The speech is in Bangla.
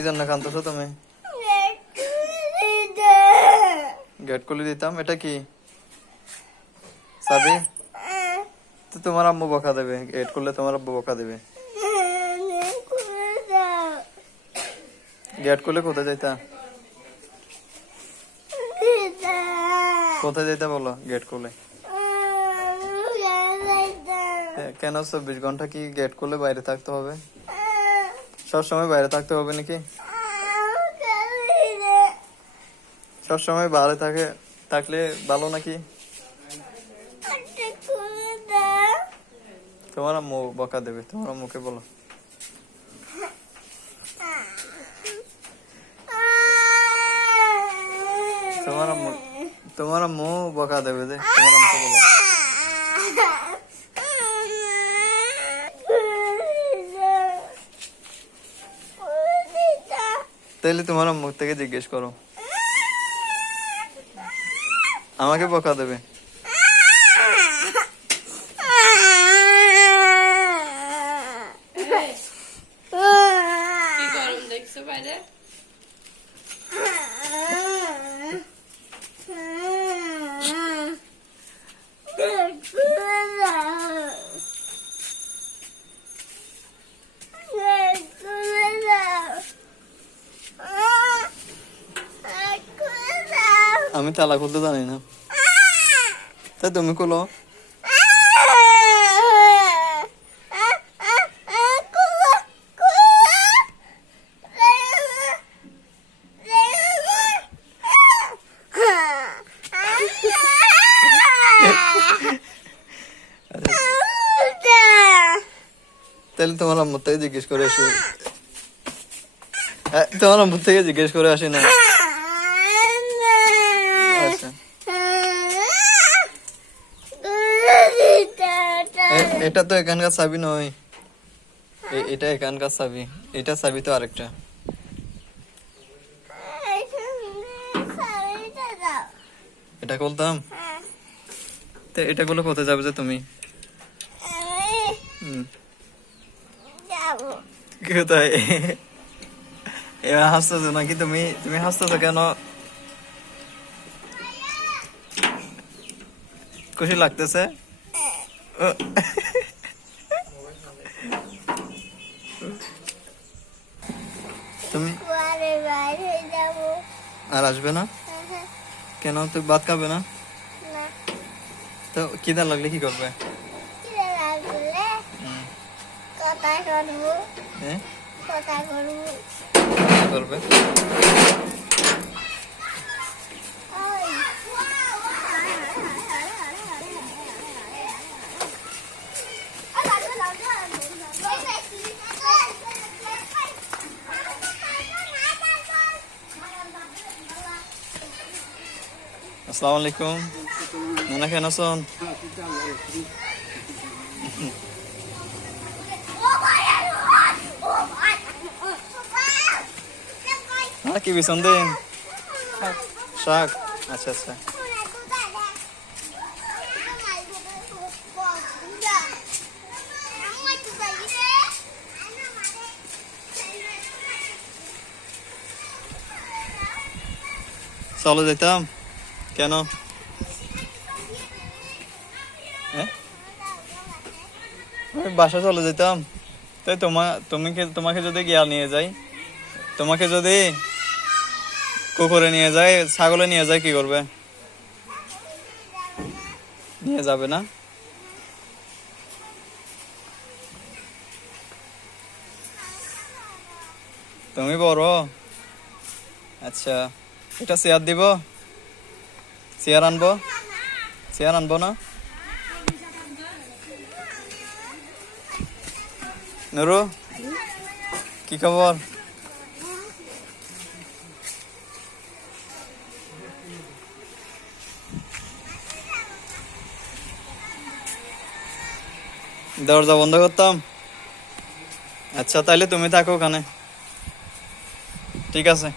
কি জন্য কান্দছো তুমি? গেট খুলে দিতাম এটা কি? সাবি? তো তোমার আম্মু বকা দেবে। গেট করলে তোমার আব্বু বকা দেবে। গেট করলে কোথায় যাইতা? কোথায় যাইতা বলো গেট কেন চব্বিশ ঘণ্টা কি গেট করলে বাইরে থাকতে হবে? সব সময় বাইরে থাকতে হবে নাকি? সব সময় বাইরে থাকে থাকলে ভালো নাকি? তোমার আম্মু বকা দেবে তোমার আম্মুকে বলো। তোমার আম্মু তোমার আম্মু বকা দেবে যে তোমার আম্মুকে বলো। তাহলে তোমার মুখ থেকে জিজ্ঞেস করো। আমাকে বকা দেবে। দেখছ বাইরে? আমি তালা খুলতে জানি না। তাই তুমি খুলো। তাহলে তোমার আম্মু থেকে জিজ্ঞেস করে আসি। তোমার আম্মু থেকে জিজ্ঞেস করে আসি না আচ্ছা এ- এটা তো এখানকার চাবি নয়। এটা এখানকার চাবি। এটা চাবি তো আরেকটা। এটা বলতাম তো এটা গুলো কোথায় যাবে যে তুমি? কোথায়? এবার হাসতেছো নাকি তুমি? তুমি হাসতেছো কেন? খুশি লাগতেছে? তুমি আর আসবে না কেন তুই ভাত খাবে না তো খিদা লাগলে কি করবে হুম, কথা করব হ্যাঁ কথা করব কি করবে আসসালামু আলাইকুম। নানা কেন আছেন হ্যাঁ কি বিছন দিন শাক। আচ্ছা আচ্ছা। চলো যেতাম। কেন? হ্যাঁ? আমি বাসা চলে যেতাম। তাই তোমা তুমি তোমাকে যদি গিয়া নিয়ে যাই, তোমাকে যদি কুকুরে নিয়ে যায় ছাগলে নিয়ে যায় কি করবে? নিয়ে যাবে না? তুমি বড়। আচ্ছা এটা চেয়ার দিব? চেয়ার আনব। চেয়ার আনব না? নুরু, কি খবর? দরজা বন্ধ করতাম। আচ্ছা তাইলে তুমি থাকো ওখানে। ঠিক আছে।